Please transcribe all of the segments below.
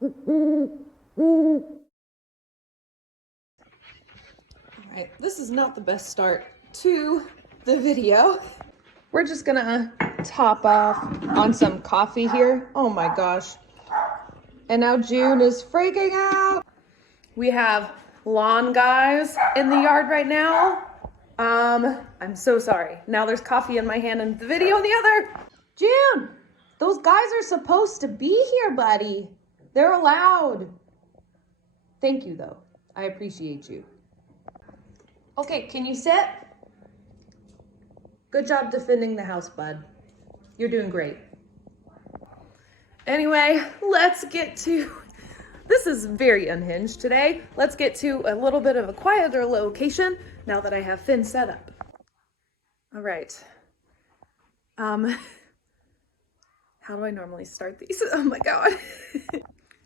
All right, this is not the best start to the video. We're just gonna top off on some coffee here. Oh my gosh. And now June is freaking out. We have lawn guys in the yard right now. I'm so sorry. Now there's coffee in my hand and the video in the other. June, those guys are supposed to be here, buddy. They're allowed. Thank you, though. I appreciate you. Okay, can you sit? Good job defending the house, bud. You're doing great. Anyway, let's get to, this is very unhinged today. Let's get to a little bit of a quieter location now that I have Finn set up. All right. How do I normally start these? Oh my God.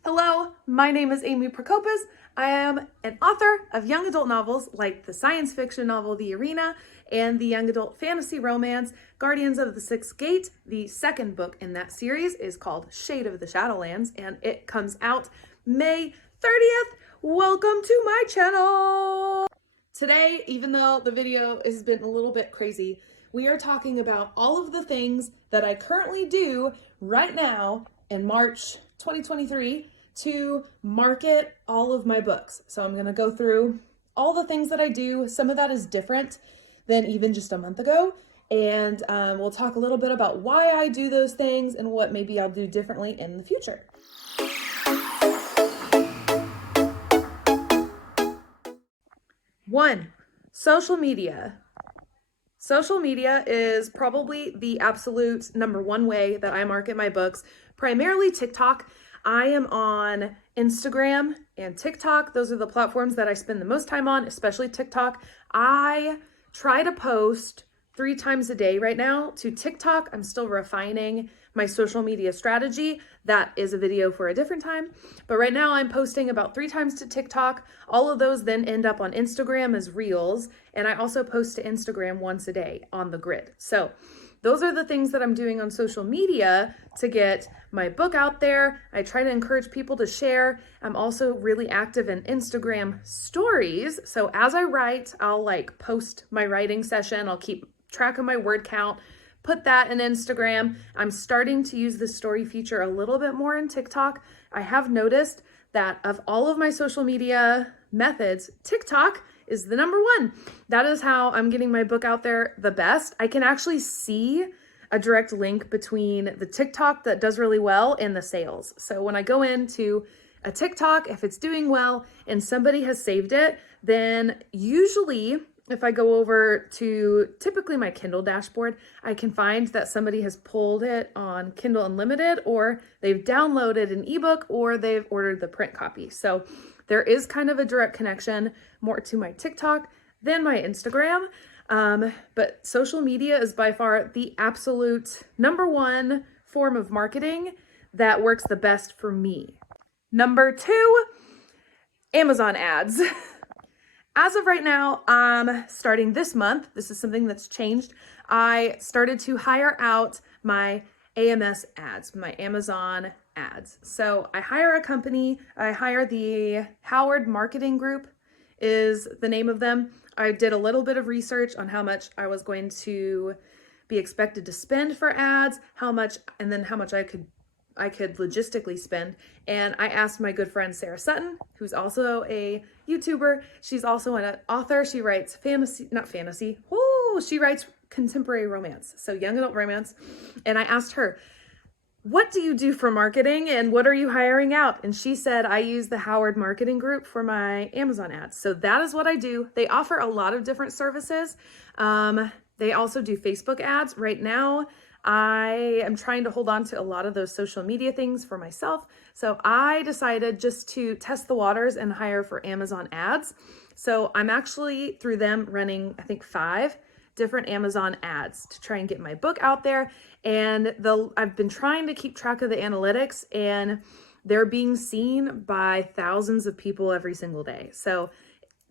Hello, my name is Amy Prokopis. I am an author of young adult novels like the science fiction novel The Arena and the young adult fantasy romance Guardians of the Sixth Gate. The second book in that series is called Shade of the Shadowlands, and it comes out May 30th. Welcome to my channel. Today, even though the video has been a little bit crazy, we are talking about all of the things that I currently do right now in March 2023 to market all of my books. So I'm going to go through all the things that I do. Some of that is different than even just a month ago. And we'll talk a little bit about why I do those things and what maybe I'll do differently in the future. One, social media. Social media is probably the absolute number one way that I market my books, primarily TikTok. I am on Instagram and TikTok. Those are the platforms that I spend the most time on, especially TikTok. I try to post 3 times a day right now to TikTok. I'm still refining my social media strategy. That is a video for a different time. But right now I'm posting about 3 times to TikTok. All of those then end up on Instagram as Reels. And I also post to Instagram once a day on the grid. So those are the things that I'm doing on social media to get my book out there. I try to encourage people to share. I'm also really active in Instagram stories. So as I write, I'll post my writing session. I'll keep track of my word count, put that in Instagram. I'm starting to use the story feature a little bit more in TikTok. I have noticed that of all of my social media methods, TikTok is the number one. That is how I'm getting my book out there the best. I can actually see a direct link between the TikTok that does really well and the sales. So when I go into a TikTok, if it's doing well and somebody has saved it, then usually if I go over to typically my Kindle dashboard, I can find that somebody has pulled it on Kindle Unlimited, or they've downloaded an ebook, or they've ordered the print copy. So there is kind of a direct connection more to my TikTok than my Instagram. But social media is by far the absolute number one form of marketing that works the best for me. Number 2, Amazon ads. As of right now, starting this month, this is something that's changed. I started to hire out my AMS ads, my Amazon ads. So I hire a company, I hire the Howard Marketing Group is the name of them. I did a little bit of research on how much I was going to be expected to spend for ads, how much I could logistically spend. And I asked my good friend Sarah Sutton, who's also a YouTuber. She's also an author. She writes she writes contemporary romance, so young adult romance. And I asked her, what do you do for marketing and what are you hiring out? And she said, I use the Howard Marketing Group for my Amazon ads. So that is what I do. They offer a lot of different services. They also do Facebook ads. Right now, I am trying to hold on to a lot of those social media things for myself. So I decided just to test the waters and hire for Amazon ads. So I'm actually through them running, I think 5 different Amazon ads to try and get my book out there. And I've been trying to keep track of the analytics, and they're being seen by thousands of people every single day. So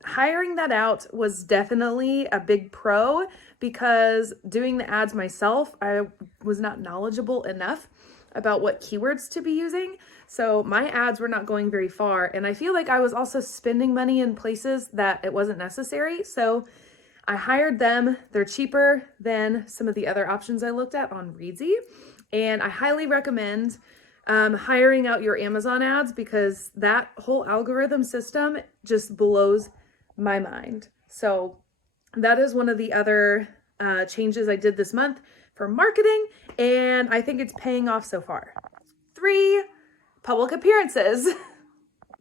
hiring that out was definitely a big pro, because doing the ads myself, I was not knowledgeable enough about what keywords to be using. So my ads were not going very far. And I feel like I was also spending money in places that it wasn't necessary. So I hired them. They're cheaper than some of the other options I looked at on Reedsy. And I highly recommend hiring out your Amazon ads because that whole algorithm system just blows my mind. So that is one of the other changes I did this month for marketing, and I think it's paying off so far. 3, public appearances.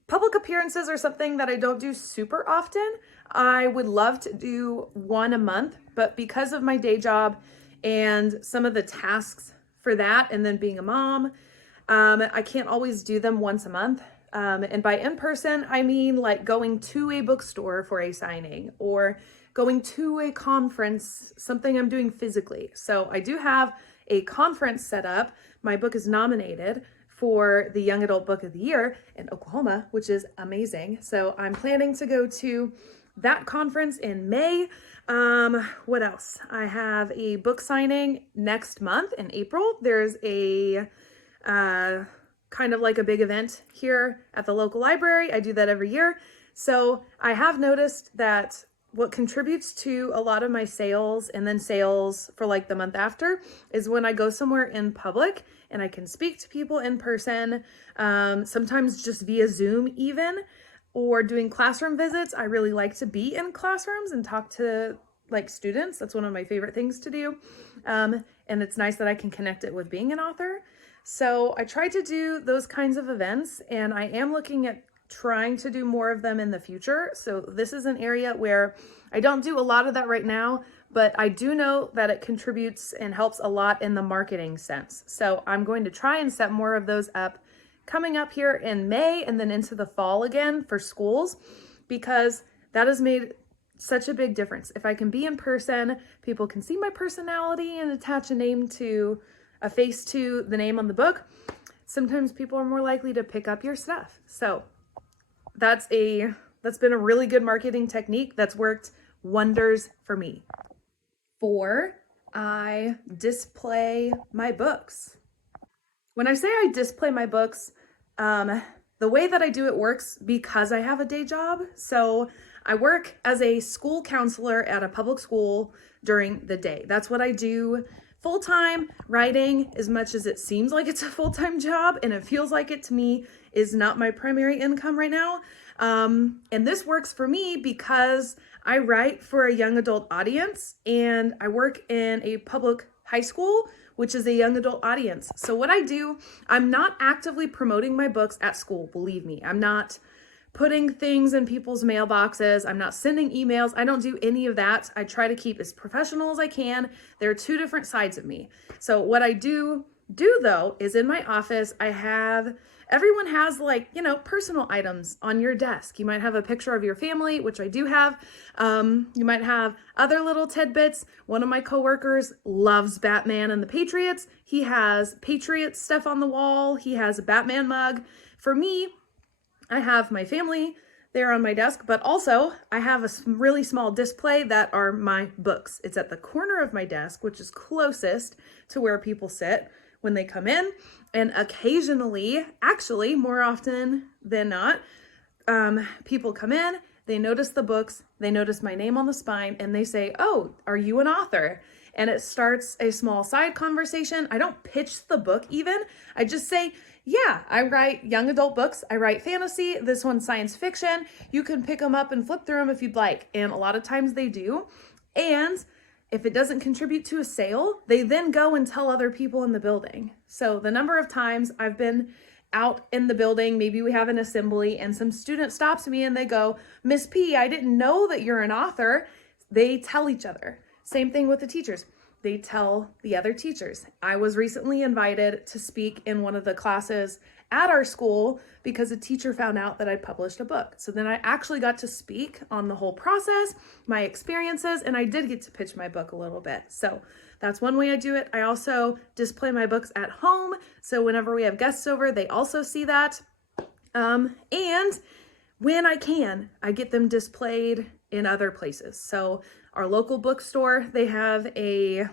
Public appearances are something that I don't do super often. I would love to do one a month, but because of my day job and some of the tasks for that, and then being a mom, I can't always do them once a month. And by in person, I mean like going to a bookstore for a signing or going to a conference, something I'm doing physically. So I do have a conference set up. My book is nominated for the Young Adult Book of the Year in Oklahoma, which is amazing. So I'm planning to go to that conference in May. What else? I have a book signing next month in April. There's a kind of like a big event here at the local library. I do that every year. So I have noticed that what contributes to a lot of my sales and then sales for like the month after is when I go somewhere in public and I can speak to people in person, sometimes just via Zoom even, or doing classroom visits. I really like to be in classrooms and talk to like students. That's one of my favorite things to do. And it's nice that I can connect it with being an author. So I try to do those kinds of events, and I am looking at trying to do more of them in the future. So this is an area where I don't do a lot of that right now, but I do know that it contributes and helps a lot in the marketing sense. So I'm going to try and set more of those up coming up here in May and then into the fall again for schools, because that has made such a big difference. If I can be in person, people can see my personality and attach a face to the name on the book. Sometimes people are more likely to pick up your stuff. So that's been a really good marketing technique that's worked wonders for me. 4, I display my books. When I say I display my books, the way that I do it works because I have a day job. So I work as a school counselor at a public school during the day. That's what I do full-time. Writing, as much as it seems like it's a full-time job and it feels like it to me, is not my primary income right now. And this works for me because I write for a young adult audience and I work in a public high school, which is a young adult audience. So what I do, I'm not actively promoting my books at school, believe me. I'm not putting things in people's mailboxes. I'm not sending emails. I don't do any of that. I try to keep as professional as I can. There are 2 different sides of me. So what I do though is in my office, everyone has personal items on your desk. You might have a picture of your family, which I do have. You might have other little tidbits. One of my coworkers loves Batman and the Patriots. He has Patriots stuff on the wall. He has a Batman mug. For me, I have my family there on my desk, but also I have a really small display that are my books. It's at the corner of my desk, which is closest to where people sit when they come in. And occasionally, actually more often than not, people come in, they notice the books, they notice my name on the spine, and they say, "Oh, are you an author?" And it starts a small side conversation. I don't pitch the book even. I just say, "Yeah, I write young adult books. I write fantasy. This one's science fiction. You can pick them up and flip through them if you'd like." And a lot of times they do. And if it doesn't contribute to a sale, they then go and tell other people in the building. So the number of times I've been out in the building, maybe we have an assembly and some student stops me and they go, "Miss P, I didn't know that you're an author." They tell each other. Same thing with the teachers. They tell the other teachers. I was recently invited to speak in one of the classes at our school because a teacher found out that I'd published a book. So then I actually got to speak on the whole process, my experiences, and I did get to pitch my book a little bit. So that's one way I do it. I also display my books at home. So whenever we have guests over, they also see that. And when I can, I get them displayed in other places. So our local bookstore, they have a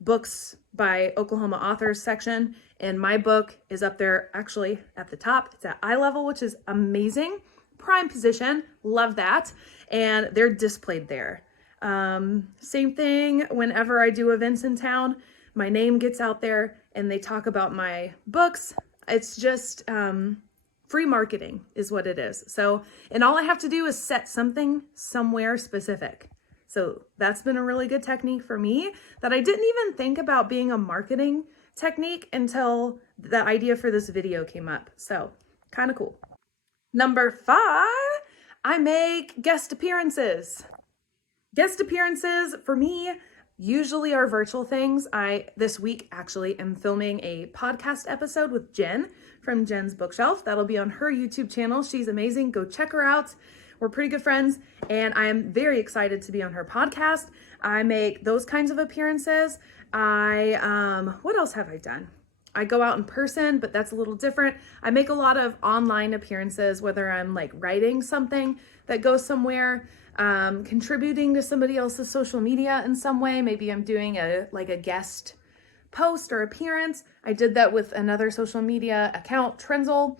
books by Oklahoma authors section, And my book is up there actually at the top. It's at eye level, which is amazing. Prime position, love that. And they're displayed there. Same thing whenever I do events in town, my name gets out there and they talk about my books. It's just free marketing is what it is. So, and all I have to do is set something somewhere specific. So that's been a really good technique for me that I didn't even think about being a marketing technique until the idea for this video came up. So kind of cool. Number 5, I make guest appearances. Guest appearances for me usually are virtual things. This week actually am filming a podcast episode with Jen from Jen's Bookshelf. That'll be on her YouTube channel. She's amazing. Go check her out. We're pretty good friends, and I am very excited to be on her podcast. I make those kinds of appearances. What else have I done? I go out in person, but that's a little different. I make a lot of online appearances, whether I'm like writing something that goes somewhere, contributing to somebody else's social media in some way. Maybe I'm doing a guest post or appearance. I did that with another social media account, Trenzel.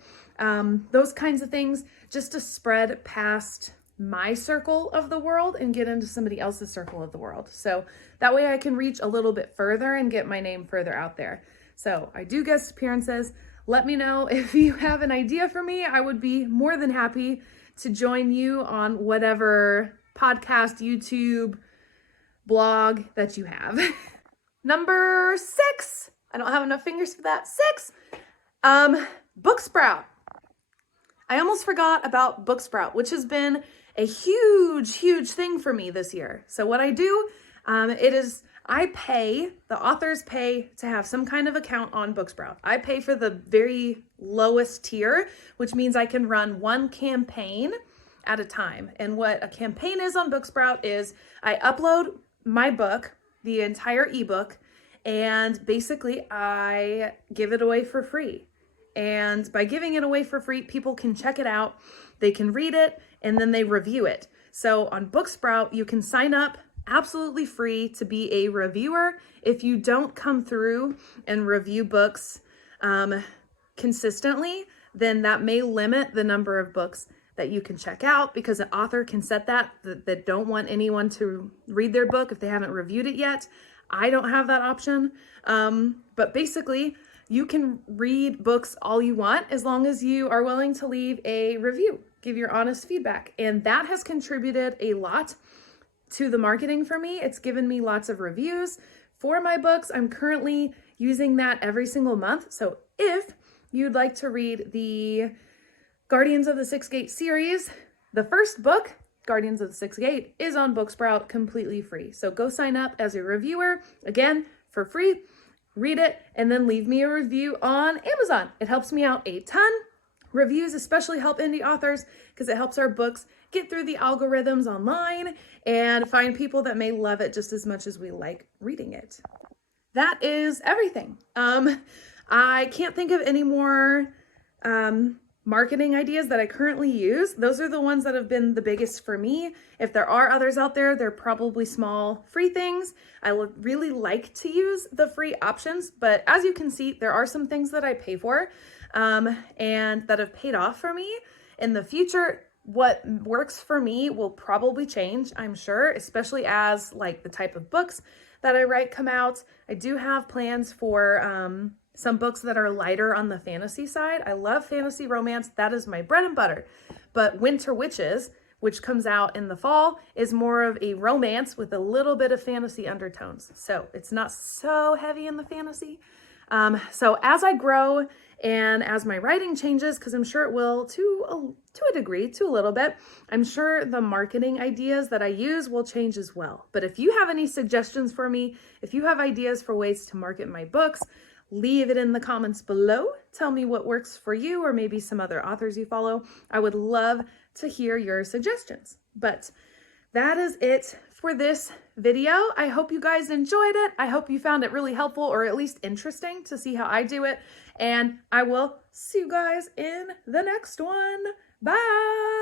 Those kinds of things, just to spread past my circle of the world and get into somebody else's circle of the world. So that way I can reach a little bit further and get my name further out there. So I do guest appearances. Let me know if you have an idea for me. I would be more than happy to join you on whatever podcast, YouTube, blog that you have. Number 6, I don't have enough fingers for that. 6, Booksprout. I almost forgot about Booksprout, which has been a huge thing for me this year. So what I do, the authors pay to have some kind of account on Booksprout. I pay for the very lowest tier, which means I can run one campaign at a time. And what a campaign is on Booksprout is I upload my book, the entire ebook, and basically I give it away for free. And by giving it away for free, people can check it out, they can read it, and then they review it. So on Booksprout, you can sign up absolutely free to be a reviewer. If you don't come through and review books consistently, then that may limit the number of books that you can check out, because an author can set that don't want anyone to read their book if they haven't reviewed it yet. I don't have that option. But basically, you can read books all you want as long as you are willing to leave a review, give your honest feedback. And that has contributed a lot to the marketing for me. It's given me lots of reviews for my books. I'm currently using that every single month. So if you'd like to read the Guardians of the Sixth Gate series, the first book, Guardians of the Sixth Gate, is on Booksprout completely free. So go sign up as a reviewer, again, for free, read it, and then leave me a review on Amazon. It helps me out a ton. Reviews especially help indie authors because it helps our books get through the algorithms online and find people that may love it just as much as we like reading it. That is everything. I can't think of any more marketing ideas that I currently use. Those are the ones that have been the biggest for me. If there are others out there, they're probably small free things. I would really like to use the free options, but as you can see, there are some things that I pay for and that have paid off for me. In the future, what works for me will probably change, I'm sure, especially as like the type of books that I write come out. I do have plans for some books that are lighter on the fantasy side. I love fantasy romance. That is my bread and butter. But Winter Witches, which comes out in the fall, is more of a romance with a little bit of fantasy undertones. So it's not so heavy in the fantasy. So as I grow and as my writing changes, because I'm sure it will to a degree, to a little bit, I'm sure the marketing ideas that I use will change as well. But if you have any suggestions for me, if you have ideas for ways to market my books, leave it in the comments below. Tell me what works for you or maybe some other authors you follow. I would love to hear your suggestions. But that is it for this video. I hope you guys enjoyed it. I hope you found it really helpful or at least interesting to see how I do it. And I will see you guys in the next one. Bye.